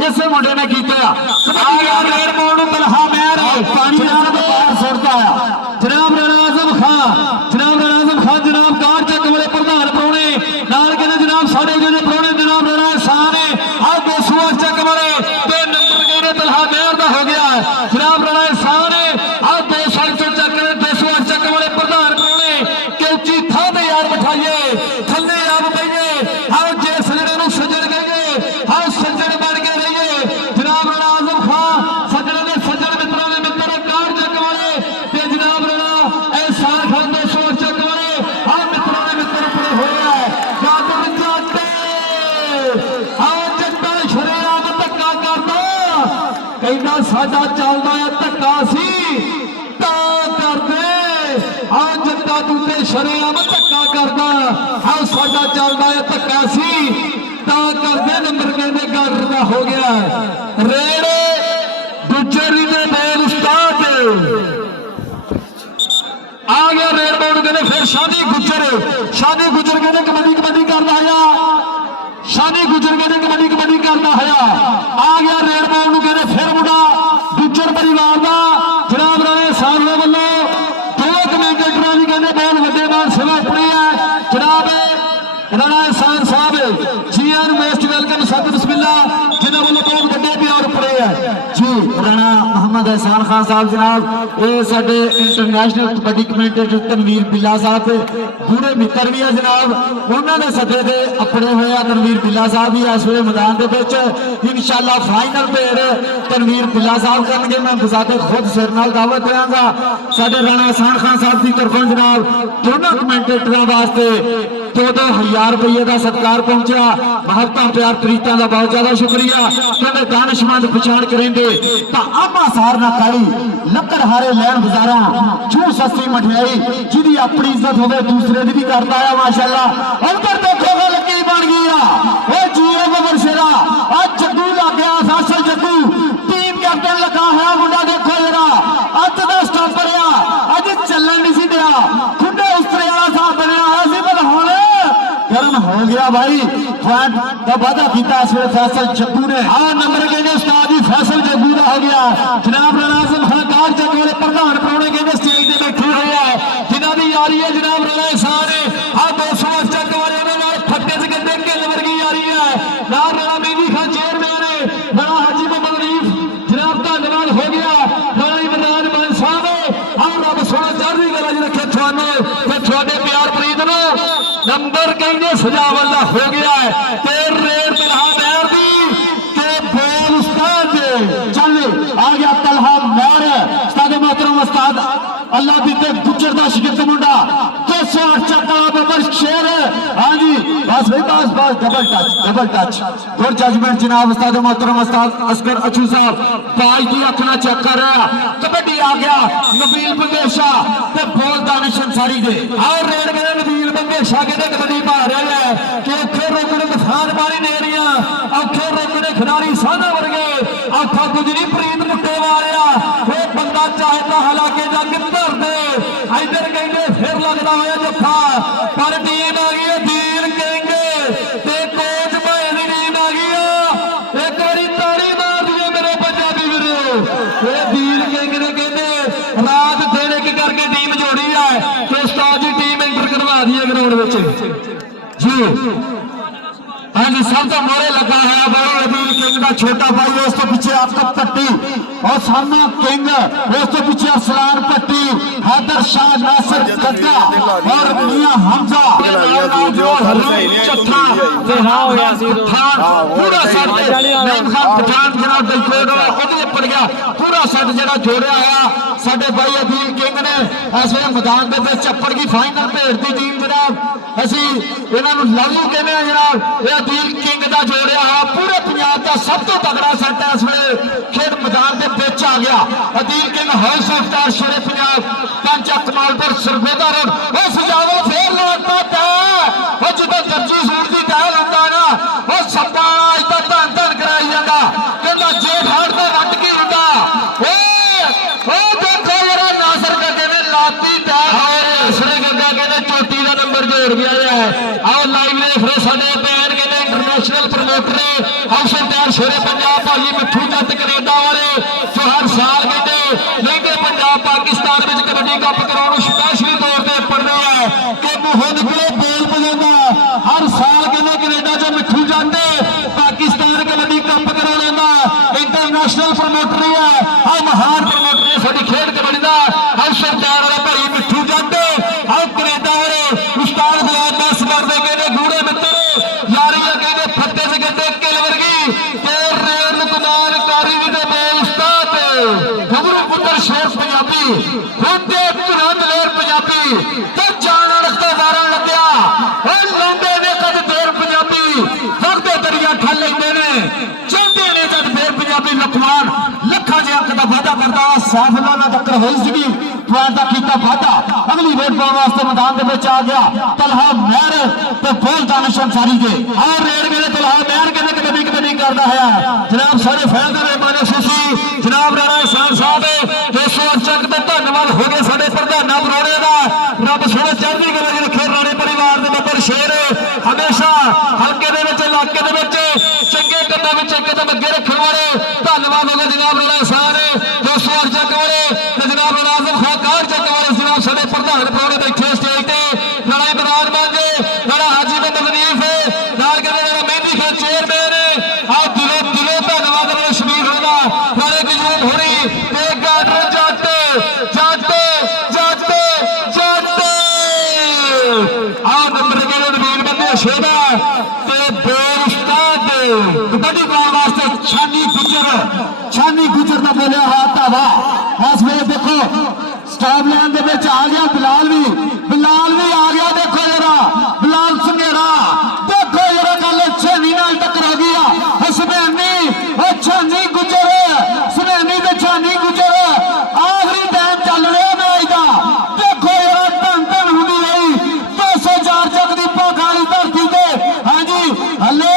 ਇਸੇ ਮੁੰਡੇ ਨੇ ਕੀਤੇ ਆ। ਆ ਗਿਆ ਰੇਡ ਮੋੜ ਨੂੰ ਤਲਹਾ ਮਹਿਰ ਪਾਣੀ ਨਾਲ ਬਾਹਰ ਸੁੱਟਦਾ ਆ। ਜਨਾਬ ਰਾਣਾ ਆਜ਼ਮ ਖਾਨ, ਜਨਾਬ ਰਾਣਾ ਆਜ਼ਮ ਖਾਨ, ਜਨਾਬ ਕਾਰ ਚੱਕ ਵਾਲੇ ਪ੍ਰਧਾਨ ਪ੍ਰਾਹੁਣੇ ਨਾਲ ਕਹਿੰਦੇ ਜਨਾਬ ਸਾਡੇ ਜਿਹੜੇ ਪ੍ਰਾਹੁਣੇ ਜਨਾਬ ਰਾਣਾ ਸਾਹਿਬ ਨੇ ਆ 200 ਚੱਕ ਵਾਲੇ ਤੇ ਨੰਬਰ ਕਹਿੰਦੇ ਤਲਹਾ ਮਹਿਰ ਦਾ ਹੋ ਗਿਆ। ਜਨਾਬ ਰਾਣਾ ਸਾਹਿਬ ਨੇ ਆ 200 ਚੱਕ ਵਾਲੇ 200 ਚੱਕ ਵਾਲੇ ਪ੍ਰਧਾਨ ਪ੍ਰਾਹੁਣੇ ਕਿ ਉੱਚੀ ਥਾਂ ਤੇ ਯਾਰ ਬਿਠਾਈਏ, ਥੱਲੇ ਆਪ ਪਈਏ, ਆਓ ਜੇ ਸੱਜਣ ਨੂੰ ਸੱਜਣ ਕਹੀਏ, ਆਓ ਸੱਜਣ ਬਣ ਕੇ ਰਹੀਏ। ਜਨਾਬ ਰਾਣਾ ਆਜ਼ਮ ਖਾਨ ਸੱਜਣ ਦੇ ਸੱਜਣ ਮਿੱਤਰਾਂ ਦੇ ਮਿੱਤਰ ਕਾਰ ਚੱਕ ਵਾਲੇ ਤੇ ਜਨਾਬ ਰਾਣਾ ਅਹਿਸਾਨ ਖਾਨ 200 ਚੱਕ ਵਾਲੇ ਆ ਮਿੱਤਰਾਂ ਦੇ ਮਿੱਤਰ ਪੂਰੇ ਹੋਏ ਆ। ਗਾਡਰ ਜੱਟ ਆਓ ਜੱਟਾਂ ਸ਼ਰੇਆਮ ਧੱਕਾ ਕਰਦਾ, ਕਹਿੰਦਾ ਸਾਡਾ ਚੱਲਦਾ ਆ ਧੱਕਾ ਸੀ ਤਾਂ ਕਰਦੇ ਆ ਜੱਟਾਂ ਤੂੰ ਤੇ ਸ਼ਰੇਆਮ ਧੱਕਾ ਕਰਦਾ, ਆਹ ਸਾਡਾ ਚੱਲਦਾ ਹੈ ਧੱਕਾ ਸੀ ਤਾਂ ਕਰਦੇ। ਨੰਬਰ ਕਹਿੰਦੇ ਗਾਡਰ ਦਾ ਹੋ ਗਿਆ ਰੇਡ ਗੁੱਜਰੀ ਦੇ ਬੇਲ ਉਸਤਾਦ ਆ ਗਿਆ। ਰੇਡ ਬੋਰਡ ਕਹਿੰਦੇ ਫਿਰ ਸ਼ਾਨੀ ਗੁੱਜਰ, ਸ਼ਾਨੀ ਗੁੱਜਰ ਕਹਿੰਦੇ ਕਬੱਡੀ ਕਰਦਾ ਹੋਇਆ, ਸ਼ਾਨੀ ਗੁੱਜਰ ਕਹਿੰਦੇ ਕਬੱਡੀ ਕਰਦਾ ਹੋਇਆ ਆ ਗਿਆ। ਰੇਡ ਬੋਰਡ ਨੂੰ ਕਹਿੰਦੇ ਫਿਰ ਮੁੰਡਾ ਗੁੱਜਰ ਪਰਿਵਾਰ ਦਾ ਜਨਾਬ ਰਾਣੇ ਸਾਹਿਬ ਦੇ ਵੱਲੋਂ 2 ਕਮੈਂਟੇਟਰਾਂ ਦੀ ਕਹਿੰਦੇ ਬਹੁਤ ਵੱਡੇ ਨਾਲ ਸੇਵਾ ਉਪਰੀ ਹੈ। ਜਨਾਬ ਰਾਣਾ ਅਹਿਸਾਨ Sahib ji R most welcome, ਸਤ ਬਿਸਮਿਲ੍ਲਾ, ਜਿਨ੍ਹਾਂ ਵੱਲੋਂ ਬਹੁਤ ਵੱਡੇ ਪਿਆਰ ਉਪਰੇ ਹੈ जी। राणा मोहम्मद एहसान खान साहब जनाब ये साडे इंटरनेशनल कबड्डी कमेंटेटर तनवीर बिल्ला साहब पूरे मित्र भी है जनाब, उन्होंने सदे दे अपने हुए तनवीर बिल्ला साहब भी इस वे मैदान के इंशाअल्लाह फाइनल भेड़ तनवीर बिल्ला साहब करेंगे। मैं बजाते खुद सिर नाल दावत देंगा साडे राणा एहसान खान साहब की तरफों जनाब दोनों कमेंटेटरों वास्ते 2-2000 रुपये का सत्कार पहुंचा। महत्ता प्यार प्रीतां का बहुत ज्यादा शुक्रिया। कहते दानिशमंद पछाण करेंगे तो आमा सार ना काली लकड़ हारे लैन गुजारा छू सस्ती मठियाई जिहदी अपनी इज्जत होवे दूसरे दी भी करता है माशाअल्लाह। उधर देखो गल की बन गई ओ जीओ बबर शेरा आज जग्गू लग गया, फासल जग्गू टीम कैप्टन लगा है मुंडा, देखो जरा अज दा स्टॉपर आ अज चलन नहीं सी दिया, खुंडे उस्तरे वाला साथ बनया होया सी पर हुण गर्म हो गया भाई। पॉइंट का वादा किया इस वे फैसल जग्गू ने। हाँ नंबर कहने उस्ताद जी फैसल जग्गू का हो गया। जनाब राणा आज़म खान कार चक वाले प्रधान प्राहुणे कहते स्टेज पे बैठे हुए हैं जिन्हों की यारी है जनाब राणा अहसान है। हाँ 200 चक वाले फट्टे से कहते किल वर्गी यारी है। नाल राणा मेहदी खान चेयरमैन है, राणा हाजी मोहम्मद रीफ जनाब धन्यवाद हो गया। राणा इमरान मान साहब हाँ रब सोना चढ़दी कला च रखे थोड़े प्यार प्रीत नो। नंबर कहने सजावल का हो गया है ते रेड तलहा महर दी ते बोल उस्ताद चल आ गया तलहा महर उस्ताद मोहतरम उस्ताद अल्लाह दीते गुजर दा शिगिर्द मुंडा 208 चक्का बबर शेर। हाँ जी बस भाई बस डबल टच गुड जजमेंट जनाब उस्ताद मोहतरम उस्ताद असगर अच्छू साहब बाज दी अख ना चेक कर रहा। कबड्डी आ गया नबील बंगेशा ते बोल दानिश अंसारी दे और रेड में नबील बंगेशा कहते कबड्डी पा रहे हैं कि औखे रोकने मफान मारी ने रही औखे रोकने खिलाड़ी साधा वर्गे औखा कुछ नहीं प्रीत मुट्टे मारिया वो बंदा चाहे तो हालांकि जाके धर दे इधर कहेंगे फिर लगता है जफा पर टीम आ गई दीन कहेंगे ते कोच भाई की टीम आ गई एक बारी ताड़ी मार दिए मेरे पंजाबी वीरो। ये दीन कहेंगे ने कहते रात देने की करके टीम जोड़ी है तो उस्ताद जी टीम एंटर करवा दी है ग्राउंड में जी। हाँ जी सब तो मोरे लगा है बड़े अबीर किंग का छोटा भाई उस तो पीछे आपका पट्टी और सामने किंग उस तो पीछे अफसलान पट्टी हैदर शाह नासिर गद्दा और मियां हमजा चट्ठा पूरा साथ नईम खान पठान जनाब दिलकोट पड़ गया पूरा ਸੈੱਟ ਜਿਹੜਾ ਜੋੜਿਆ ਹੋਇਆ ਸਾਡੇ ਭਾਈ ਅਦੀਲ ਕਿੰਗ ਨੇ ਇਸ ਵੇਲੇ ਮੈਦਾਨ ਦੇ ਵਿੱਚ ਚੱਪੜ ਦੀ ਫਾਈਨਲ ਭੇਜਦੀ ਟੀਮ ਜਨਾਬ ਅਸੀਂ ਇਹਨਾਂ ਨੂੰ ਲਵ ਯੂ ਕਹਿੰਦੇ ਆ ਜਨਾਬ ਇਹ ਅਦੀਲ ਕਿੰਗ ਦਾ ਜੋੜਿਆ ਹੋਇਆ ਪੂਰੇ ਪੰਜਾਬ ਦਾ ਸਭ ਤੋਂ ਤਗੜਾ ਸੈੱਟ ਇਸ ਵੇਲੇ ਖੇਡ ਮੈਦਾਨ ਦੇ ਵਿੱਚ ਆ ਗਿਆ Adeel king house of star Shere Punjab ਪੰਚਾ ਕਮਾਲਪੁਰ ਸਰਗੋਦਾ ਰੋਡ ਉਹ ਸਜਾਵੋ ਫੇਰ ਲਾਤਾ ਉਹ ਜਦੋਂ ਜੱਜੀ ਸੂਟ ਦੀ ਟਹਿਲ ਹੁੰਦਾ ਨਾ ਉਹ ਸੱਪਾ ਅੱਜ ਤਾਂ ਧੰਨ ਧੰਨ ਕਰਾਈ ਜਾਂਦਾ ਕਹਿੰਦਾ ਜੇਠ ਹਾੜ ਦਾ ਵੱਟ ਕੀ ਹੁੰਦਾ ਉਹ ਦੇਖੋ ਜਿਹੜਾ ਨਾਸਰ ਗੱਗੇ ਨੇ ਲਾਤੀ ਟਹਿਲ ਇਸਰੇ ਗੱਗਾ ਕਹਿੰਦੇ ਚੋਟੀ ਦਾ ਨੰਬਰ ਜੋੜ ਗਿਆ ਹੈ ਆਓ ਲਾਈਵ ਦੇਖ ਰਹੇ ਸਾਡੇ ਭੈਣ ਕਹਿੰਦੇ international promoter house of star Shere Punjab ਭਾਜੀ ਮਿੱਠੂ ਜੱਟ ਕੈਨੇਡਾ ਵਾਲੇ ਜੋ ਹਰ ਸਾਲ ਕਹਿੰਦੇ ਲਹਿੰਗੇ ਪੰਜਾਬ ਪਾਕਿਸਤਾਨ ਵਿੱਚ ਕਬੱਡੀ ਕੱਪ ਕਰਾਉਣ ਨੂੰ ਸਪੈਸ਼ਲੀ ਤੌਰ ਤੇ ਪੜਦੇ ਆ ਕਿ ਮੂੰਹੋਂ ਨਿਕਲੇ ਬੋਲ ਬਜਾਉਂਦਾ ਹਰ ਸਾਲ ਕਹਿੰਦੇ ਕੈਨੇਡਾ ਚੋਂ ਮਿੱਠੂ ਜਾਂਦੇ ਪਾਕਿਸਤਾਨ ਕਬੱਡੀ ਕੱਪ ਕਰਾ ਲੈਂਦਾ ਇੰਟਰਨੈਸ਼ਨਲ ਪ੍ਰਮੋਟਰ ਹੈ ਆ ਮਹਾਨ ਪ੍ਰਮੋਟਰ ਹੈ ਸਾਡੀ ਖੇਡ ਕਬੱਡੀ ਦਾ ਹਾਊਸ ਆਫ ਸਟਾਰ ਵਾਲਾ ਭਾਈ ਮਿੱਠੂ ਜਾਂਦੇ ਆ ਕੈਨੇਡਾ ਵਾਲੇ ਉਸਤਾਦ ਗੁਲਾਮ ਦਾਸ ਕਰਦੇ ਕਹਿੰਦੇ ਗੂੜੇ ਮਿੱਤਰ ਯਾਰੀਆਂ ਕਹਿੰਦੇ ਫੱਟੇ ਸੇ ਕਹਿੰਦੇ ਕਿਲ ਵਰਗੀ ਤੇ ਰੇਲ ਕੁਮਾਰ ਕਾਰੀ ਵੀ ਦੇ ਬੋਲ ਉਸਤਾਦ ਗੱਭਰੂ ਪੁੱਤਰ ਸ਼ੇਰ ਪੰਜਾਬੀ ਹੁੰਦੇ ਤੁਰੰਤ ਵੇਰ ਪੰਜਾਬੀ ਤੇ ਜਾਣ ਰਖਤਾ ਵਾਰਾਂ ਲੱਗਿਆ ਉਹ ਲੰਬੇ ਨੇ ਕਦ ਦੇਰ ਪੰਜਾਬੀ ਵਗਦੇ ਦਰਿਆ ਠੱਲ ਲੈਂਦੇ ਨੇ ਚਾਹੁੰਦੇ ਨੇ ਜਦ ਫੇਰ ਪੰਜਾਬੀ ਲਖਵਾਨ ਲੱਖਾਂ ਦੇ ਅੰਕ ਦਾ ਵਾਅਦਾ ਕਰਦਾ ਸੈਫੁੱਲਾ ਨਾਲ ਟੱਕਰ ਹੋਈ ਸੀਗੀ ਪੁਆਇੰਟ ਦਾ ਕੀਤਾ ਵਾਅਦਾ ਅਗਲੀ ਵੇਟ ਪਾਉਣ ਵਾਸਤੇ ਮੈਦਾਨ ਦੇ ਵਿੱਚ ਆ ਗਿਆ ਤਲਹਾ ਮਹਿਰ ਤੇ ਬੋਲ ਦਾਨਿਸ਼ ਅੰਸਾਰੀ ਦੇ ਔਰ ਰੇਡ ਮੇਰੇ ਤਲਹਾ ਮਹਿਰ ਕਹਿੰਦੇ ਕਬੱਡੀ ਕਰਦਾ ਹੈ ਜਨਾਬ ਸਾਰੇ ਫੈਨ ਦੇ ਮਾਨੇ ਸੁਸੀ ਜਨਾਬ ਰਾਣਾ ਇਸਾਨ ਸਾਹਿਬ 200 ਅੰਚਕ ਤੇ ਧੰਨਵਾਦ ਹੋ ਗਏ ਸਾਡੇ ਪ੍ਰਧਾਨਾਂ ਬਰੋੜੇ ਦਾ ਰੱਬ ਸੋਹਣੇ ਚੜ੍ਹਦੀ ਕਲਾ ਜੀ ਰੱਖੇ ਰਾਣੇ ਪਰਿਵਾਰ ਦੇ ਬੱਬਰ ਸ਼ੇਰ ਹਮੇਸ਼ਾ ਹਲਕੇ ਦੇ ਵਿੱਚ ਇਲਾਕੇ ਦੇ ਵਿੱਚ ਚੰਗੇ ਕੰਮਾਂ ਵਿੱਚ ਇੱਕ ਕਦਮ ਅੱਗੇ ਰੱਖਣ ਵਾਲੇ ਧੰਨਵਾਦ ਹੋ ਗਏ ਜਨਾਬ ਰਾਣਾ ਇਸਾਨ 200 ਅੰਚਕ ਵਾਲੇ ਤੇ ਜਨਾਬ ਨਾਜ਼ਮ ਖਾਨ ਕਾਰ ਚੱਕ ਵਾਲੇ ਜਨਾਬ ਸਾਡੇ ਪ੍ਰਧਾਨ ਬਰੋੜੇ ਬੈਠੇ ਸਟੇਜ ਤੇ ਨਾਲੇ ਮੈਦਾਨ ਮੰਗੇ ਨਾਲੇ ਹਾਜੀ ਬੰਦ ਮਨੀਫ ਨਾਲ ਕਹਿੰਦੇ ਨਾਲੇ ਮਹਿੰਦੀ ਖਾਨ ਚੇਅਰਮੈਨ ਆ ਦਿਲੋਂ ਧੰਨਵਾਦ ਨਾਲੇ ਸ਼ਮੀਰ ਹੋਣਾ ਨਾਲੇ ਗਜੂਨ ਹੋਣੀ ਤੇ ਗਾਡਰ ਜੱਟ ਆ ਨੰਬਰ ਕਿਹੜੇ ਨਵੀਨ ਬੰਦੇ ਸ਼ੇਦਾ ਤੇ ਬੇਰੁਸਤਾਦ ਕਬੱਡੀ ਪਾਉਣ ਵਾਸਤੇ ਛਾਨੀ ਗੁਜਰ ਦਾ ਬੋਲਿਆ ਹੋਇਆ ਧਾਵਾ ਇਸ ਵੇਲੇ ਦੇਖੋ ਸਟਾਪ ਲਾਈਨ ਦੇ ਵਿੱਚ ਆ ਗਿਆ ਬਿਲਾਲ ਵੀ ਆ ਗਿਆ ਦੇਖੋ ਜਰਾ ਬਿਲਾਲ ਸੰਘੇੜਾ ਦੇਖੋ ਜਰਾ ਗੱਲ ਛਾਨੀ ਨਾਲ ਟੱਕਰ ਹੋ ਗਈ ਆ ਸੁਨੈਣੀ ਉਹ ਛਾਨੀ ਗੁਜਰ ਸੁਨੈਣੀ ਤੇ ਛਾਨੀ ਗੁਜਰ ਆਖਰੀ ਟਾਈਮ ਚੱਲ ਰਿਹਾ ਮੈਚ ਦਾ ਦੇਖੋ ਜਰਾ ਧੰਨ ਹੁੰਦੀ ਰਹੀ 204 ਚੱਕ ਦੀ ਭਾਗਾਲੀ ਧਰਤੀ ਤੇ ਹਾਂਜੀ ਹਲੇ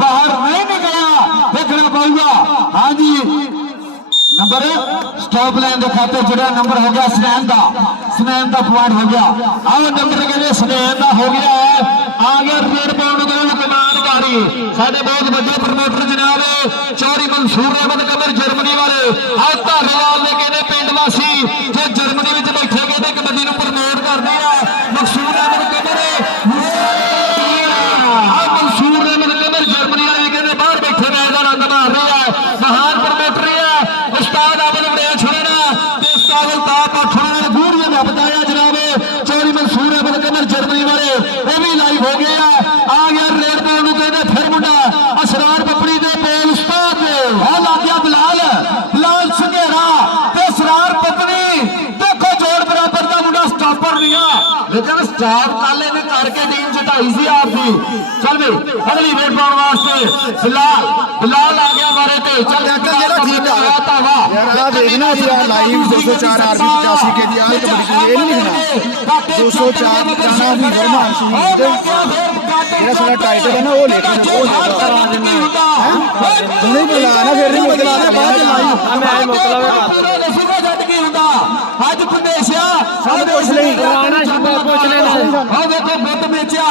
ਬਾਹਰ ਨਹੀਂ ਗਿਆ ਦੇਖਣਾ ਪਊਗਾ ਹਾਂਜੀ ਨੰਬਰ ਸਟਾਪ ਲਾਈਨ ਦੇ ਖਾਤੇ ਜਿਹੜਾ ਨੰਬਰ ਹੋ ਗਿਆ ਸੁਨੈਣ ਦਾ ਪੁਆਇੰਟ ਹੋ ਗਿਆ ਆਹ ਨੰਬਰ ਕਹਿੰਦੇ ਸੁਨੈਣ ਦਾ ਹੋ ਗਿਆ ਆ ਗਿਆ ਰੇਡ ਪਾਉਣ ਨੂੰ ਕਮਾਨਕਾਰੀ ਸਾਡੇ ਬਹੁਤ ਵੱਡੇ ਪ੍ਰਮੋਟਰ ਜਨਾਬ ਚੌਰੀ ਮਨਸੂਰ ਅਹਿਮਦ ਕਮਰ ਜਰਮਨੀ ਵਾਲੇ ਆਹ ਧਾਰੀਵਾਲ ਦੇ ਕਹਿੰਦੇ ਪਿੰਡ ਵਾਸੀ ਜੇ ਜਰਮਨੀ ਵਿੱਚ ਬੈਠੇ ਕਹਿੰਦੇ ਕਬੱਡੀ ਨੂੰ ਪ੍ਰਮੋਟ ਕਰਦੇ ਆ ਮਨਸੂਰ ਅਹਿਮਦ ਕਮਰ ਜਰਮਨੀ ਵਾਲੇ ਕਹਿੰਦੇ ਬਾਹਰ ਬੈਠੇ ਮੈਚ ਦਾ ਆਨੰਦ ਮਾਰ ਰਹੇ ਆ ਮਹਾਨ ਪ੍ਰਮੋਟਰ ਆ ਉਸਤਾਦ ਆਬਦ ਵੜਿਆ ਛੋੜਨਾ ਤੇ ਉਸਤਾਦ ਅਲਤਾਫ ਪਠਾਣਾ ਨੇ ਗੂੜੀਆਂ ਦਾ ਬਤਾਇਆ ਜਨਾਬ ਚੌਰੀ ਮਨਸੂਰ ਅਹਿਮਦ ਕਮਰ ਜਰਮਨੀ ਵਾਲੇ ਉਹ ਵੀ ਲਾਈਵ ਹੋ ਗਏ ਆ ਗਿਆ ਰੇਡ ਪਾਉਣ ਨੂੰ ਕਹਿੰਦੇ ਫਿਰ ਮੁੰਡਾ ਅਸਰਾਰ ਪਪੜੀ ਦੇ ਬੋਲ ਉਸਤਾਦ ਆ ਲੱਗ ਗਿਆ ਬਿਲਾਲ ਸੰਘੇੜਾ ਤੇ ਅਸਰਾਰ ਪਪੜੀ ਦੇਖੋ ਜੋੜ ਬਰਾਬਰ ਦਾ ਮੁੰਡਾ ਸਟਾਪਰ ਨਹੀਂ ਆ ਲੇਕਿਨ ਸਟਾਪ ਕਾਲੇ ਨੇ ਕਰਕੇ ਟੀਮ ਜਿਤਾਈ ਸੀ ਆਪ ਦੀ ਚੱਲ ਵੀ ਅਗਲੀ ਵੇਟ ਪਾਉਣ ਵਾਸਤੇ ਬਿਲਾਲ ਆ ਗਿਆ ਬਾਰੇ ਤੇ ਚੱਲ ਜਿਹੜਾ ਠੀਕ ਆ ਧਾਵਾ ਯਾਰ ਦੇਖਣਾ ਸੀ ਲਾਈਵ 204 ਆਰਬੀ 85 ਕੇ ਦੀ ਆਲ ਕਬੱਡੀ ਇਹ ਨਹੀਂ ਲਿਖਣਾ 204 ਜਾਣਾ ਵੀ ਫਰਮਾਨ ਸੀ ਜਿਹੜਾ ਸਾਡਾ ਟਾਈਟਲ ਹੈ ਨਾ ਉਹ ਲਿਖਣਾ ਉਹ ਕਰਾ ਦੇਣਾ ਨਹੀਂ ਬੁਲਾਣਾ ਫਿਰ ਨਹੀਂ ਬੁਲਾਣਾ ਬਾਅਦ ਲਾਈਵ ਮੈਂ ਮੋਕਲਾਵੇ ਨਸੀਬਾ ਜੱਟ ਕੀ ਹੁੰਦਾ ਅੱਜ ਪੰਦੇਸ਼ਿਆ ਸਭ ਕੁਝ ਲਈ ਪੁਰਾਣਾ ਸ਼ਬਦ ਪੁੱਛ ਲੈਣਾ ਆ ਦੇਖੋ ਬੁੱਤ ਵੇਚਿਆ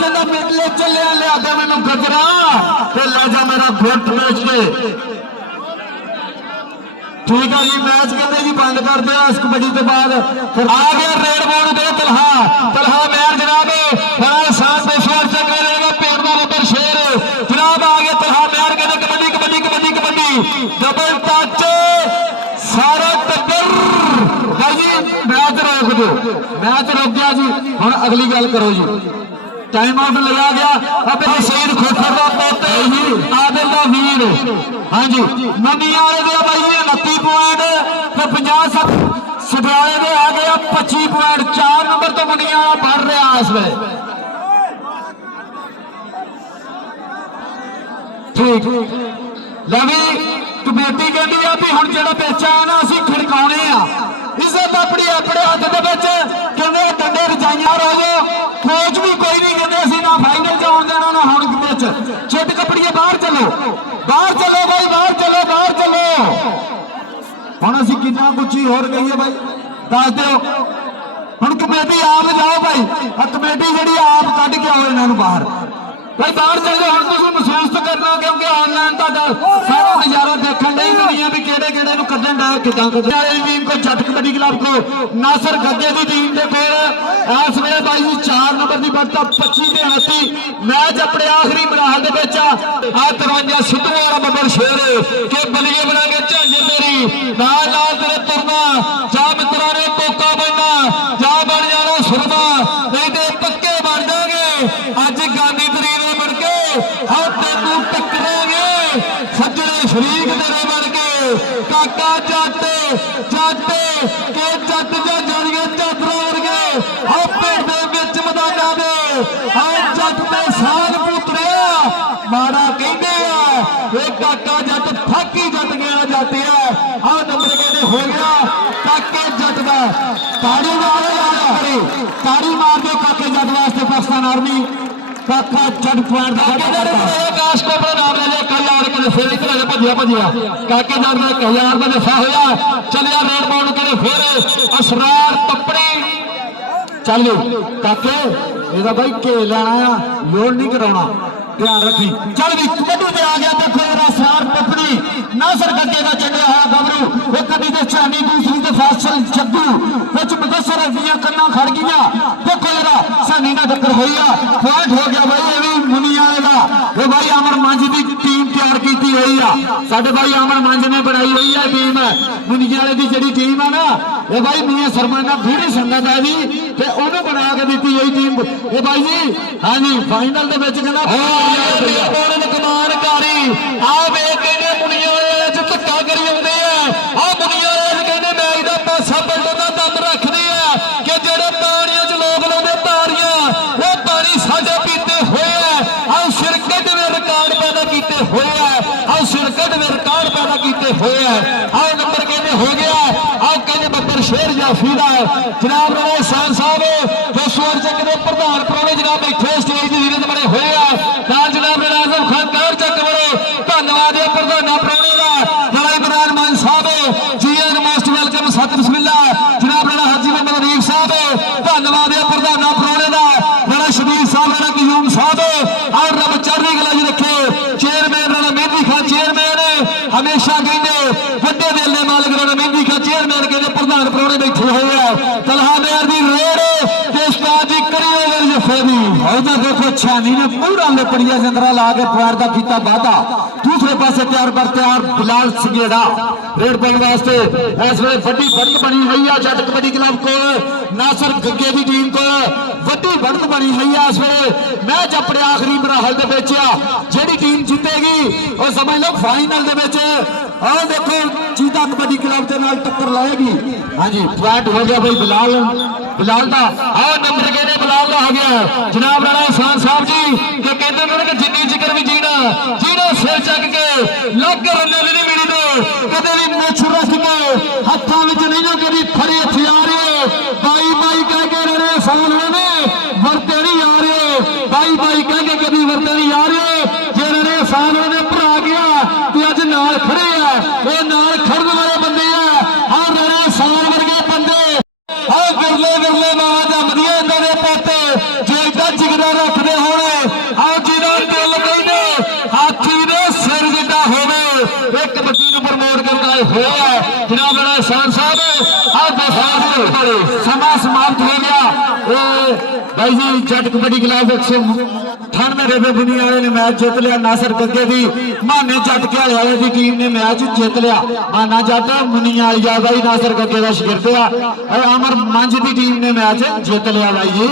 ਕਹਿੰਦਾ ਮੇਲੇ ਚੱਲਿਆ ਲਿਆ ਦੇ ਮੈਨੂੰ ਗਜਰਾ ਤੇ ਲੈ ਜਾ ਮੇਰਾ ਬੁੱਤ ਵੇਚ ਕੇ ਠੀਕ ਆ ਜੀ ਮੈਚ ਕਹਿੰਦੇ ਜੀ ਬੰਦ ਕਰ ਦਿਓ ਇਸ ਕਬੱਡੀ ਤੋਂ ਬਾਅਦ ਫਿਰ ਆ ਗਿਆ ਰੇਡ ਬੋਲ ਦੇ ਤਲਹਾ ਮੈਰ ਜਨਾਬ ਬੜਾ ਸਾਥ ਦੇ ਸਵਾਰ ਚੱਕ ਰਿਹਾ ਪੇੜ ਦਾ ਬੱਬਰ ਸ਼ੇਰ ਜਨਾਬ ਆ ਗਿਆ ਤਲਹਾ ਮੈਰ ਕਹਿੰਦੇ ਕਬੱਡੀ ਡਬਲ ਟੱਚ ਸਾਰਾ ਟੱਬਰ ਭਾਈ ਮੈਚ ਰੋਕ ਦਿਓ ਮੈਚ ਰੁਕ ਗਿਆ ਜੀ ਹੁਣ ਅਗਲੀ ਗੱਲ ਕਰੋ ਜੀ टाइम आउट लिया गया। अब हुसैन खोखर का पोते आदिल का वीर, हाँ जी नमिया वाले दे भाई 29 पॉइंट तो 50 सटियाले दे आ गया 25 पॉइंट। 4 नंबर तो मुनिया बढ़ रहा इस वे। ठीक लवी कमेटी कहती है भी हुण जिहड़ा बेचा है ना असीं खड़काउने आ इज्जत अपनी अपने हाथ दे विच कहंदे डंडे रजाइयां रह जाओ। कोच भी कोई नहीं कहंदे असीं ना फाइनल जाउण देना ना हुण विच चिट कपड़िए बाहर चलो भाई बाहर चलो हुण असीं किन्ना गुच्छी होर गई है भाई दस दिओ। हुण कमेटी आप जाओ भाई कमेटी जिहड़ी आप कढ के आओ इन्हां नूं बाहर भाई बाहर चले हम तुम महसूस तो करना क्योंकि ऑनलाइन सारा नजारा देखने नहीं दुनिया भी केड़े केड़े कदन डाया कि टीम को जट कबड्डी क्लब को नासर गद्दे की टीम के कोल इस वे भाई 4 नंबर की बढ़ता 25 के हाथी मैच अपने आखिरी मराहल के आ 53 सिद्धू वाला बब्बर शेर के बलिए बना के झांजे तेरी नाल नाल तेरे तुरना जा मित्रों ने टोका बनना जा बन जाना सुरमा नहीं तो पक्के बन जाएंगे। अज गांधी तरीक तेनू टकरांगे सज्जने शरीक तेरे बन के काका जट के जट जड़िए चादर वर्गे पेट के मैदाना दे जट के साल पुतरिया माड़ा कहते हैं काका जट फाकी जट गया जाती है नंबर कहते हो गया काके जट का ताड़ी मार के काके जट वास्ते पाकिस्तान आर्मी काका जट पॉइंट आकाश को नाम ले लिया कल यार के फिर इधर भजिया काके जट ने 1000 का दफा होया चलिया रेड बाउंड करे फिर असरार टप्पड़ी चल काके ਇਹਦਾ भाई के लेना आ लोड नहीं कराना ध्यान रखी चल भी कबड्डी पे आ गया। देखो जरा सार टप्पड़ी नासर गद्दे का चढ़िया है गबरू वो कभी तो चानी दूसरी तो फैसल जग्गू कुछ मुदसर दियां कन्ना खड़ गया। देखो जरा सानी ना टक्कर हुई है पॉइंट हो गया भाई ये भी मुनिया का वो भाई अमर मंज की टीम तैयार की हुई है साडे भाई अमर मंज ने बनाई हुई है टीम मुनिया की जी टीम है ना ये भाई मियां सरमान का भीड़ी संगत है जी ते उन्हें बना के दी हुई टीम ये भाई जी हाँ जी फाइनल के कहना कमान कारी आ वे कहने मुनिया धक्का करी आते हैं आ मुनिया कहने मैच का पासा बल्लों का दम रखते हैं कि जेडे पानियों च लोग लाते तारियां वो पानी साझा पीते हुए आओ शिरकत में रिकॉर्ड पैदा किए हुए आओ शिरकत में रिकॉर्ड पैदा किए हुए आओ नंबर कहने हो गया आओ कहने बब्बर शेर जाफी का जनाब सान साहब जो स्वर चक के प्रधान प्रोने जनाब बैठे स्टेज की जीरत बने हुए जनाब आजम खान कार चक बड़े धन्यवाद है प्रधाना प्रोने का बड़ा इमरान मान साहब जी मोस्ट वेलकम सत बिस्मिल्ला जनाब हाजी मोहम्मद अनीफ साहब धन्यवाद है प्रधाना प्रोने का बड़ा शबीर साहब बड़ा कयूम साहब और रब चढ़ी गला जी रखे चेयरमैन राणा मेहंदी खान चेयरमैन हमेशा कहते बड़े दिल के मालिक राणा मेहंदी खान चेयरमैन कहते प्रधान प्रोने बैठे हुए तलहा मेयर की रेड देखो छानी ने पूरा लपड़िया जंदरा ला के पैर का किया वादा दूसरे पासे तैयार बर तैयार बिलाल सिंगेड़ा रेड पाने वास्ते इस वे बड़ी बढ़त बनी हुई है जट कबड्डी क्लब को नासर गग्गे की टीम को बड़ी बढ़त बनी हुई है इस वे मैच अपने आखिरी मराहल जी टीम जीतेगी और समझ लो फाइनल और देखो चीता कबड्डी क्लब के नाल टक्कर लाएगी। हाँ जी पॉइंट हो गया भाई बिलाल का आओ नंबर कहने बिलाल का आ गया जनाब राणा खान साहब जी के कहते कि जिन्नी जिक्र भी जीना सिर चक के लग रन नहीं मिली तो कदे भी मुछ रख के हाथों में नहीं कभी फड़े हथियार बाई कह के रहे साल ने वरते नहीं आ रहे बाई कह के कभी वरते नहीं आ रहे जे रहे साल ने भरा गया तो अज नाल खड़े है वो नाल खड़न वाले बंदे हैं और रहे साल वर्गे बंदे विरले मावा जमदिया इन्होंने पोते जो इतना जिगरा रखते होने आओ जिन्होंने दिल कहते हाथी ने सिर जिदा होवे एक कबड्डी को प्रमोट करना हुआ जनाब राणा शान साहब समा समाप्त हो गया भाई जी जट कबड्डी क्लब 198 रुपये दुनिया वाले ने मैच जीत लिया नासर गग्गे की माने जट के वाले की टीम ने मैच जीत लिया माना जट मुनिया भाई नासर गग्गे का शिगिरद आ अमर मंज की टीम ने मैच जीत लिया भाई जी।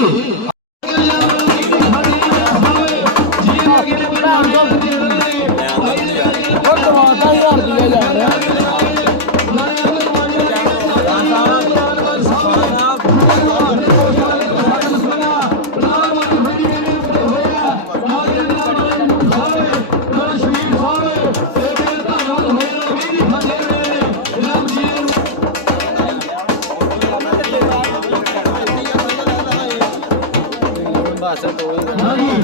ਹਾਂਜੀ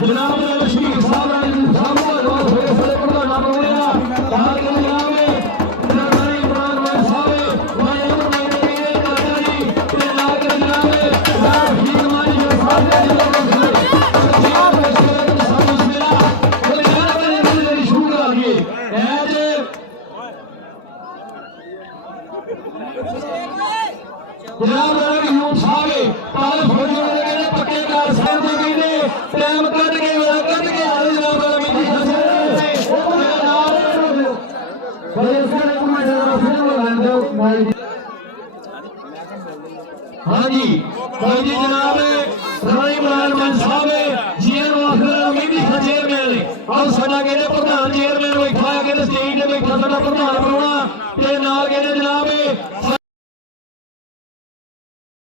ਜਨਾਬ ਸ਼ਹੀਦ ਸਾਹਿਬ ਰਾਜੀਵ ਸਾਹਿਬ ਧੰਨਵਾਦ ਹੋਏ ਸਾਡੇ ਪ੍ਰਧਾਨਾਂ ਬਣਾਉਣਿਆ ਤਾਂ ਕਿ ਜਨਾਬ ਨਰਨਾਈ ਇਮਰਾਨ ਵਾਲ ਸਾਹਿਬ ਵਾਹਿਗੁਰੂ ਮੇਰੇ ਵੀਰੇ ਕਾਕਾ ਜੀ ਤੇ ਨਾਲ ਕੇ ਜਨਾਬ ਸ਼ਹੀਦ ਮਾਨੀ ਜੀ ਸਾਹਿਬ ਦੇ ਸ਼ੁਰੂ ਕਰਾਂਗੇ ਐਜ ਜਨਾਬ ਰਾਜੀਵ ਸਾਹਿਬ ਪਾਲ ਫੌਜੀ ਵਾਲੇ ਕਹਿੰਦੇ ਪੱਕੇ ਕਾਰ ਸਾਹਿਬ ਦੇ ਕਹਿੰਦੇ ਟਾਈਮ ਕੱਢ ਕੇ ਵੇਲਾ ਕੱਢ ਕੇ ਆਏ ਜਨਾਬ ਰਮੀ ਜੀ ਉਹ ਨਾਲ ਬੜੇ ਸਾਰੇ ਕੁਮਾਰ ਦਾ ਫਿਲਮ ਲੈਂਦੇ ਹਾਂਜੀ ਭਾਈ ਜੀ ਜਨਾਬ ਰਾਣੀ ਮਾਨ ਸਾਹਿਬ ਜੀਐਨ ਵਾਖਰ ਮਹਿੰਦੀ ਖਜੇਰ ਨੇ ਆਹ ਸਾਡਾ ਕਹਿੰਦੇ ਪ੍ਰਧਾਨ ਚੇਅਰਮੈਨ ਬੈਠਾ ਹੈ ਕਹਿੰਦੇ ਸਟੇਜ ਤੇ ਬੈਠਾ ਸਾਡਾ ਪ੍ਰਧਾਨ ਬਣਾਉਣਾ ਤੇ ਨਾਲ ਕਹਿੰਦੇ ਜਨਾਬ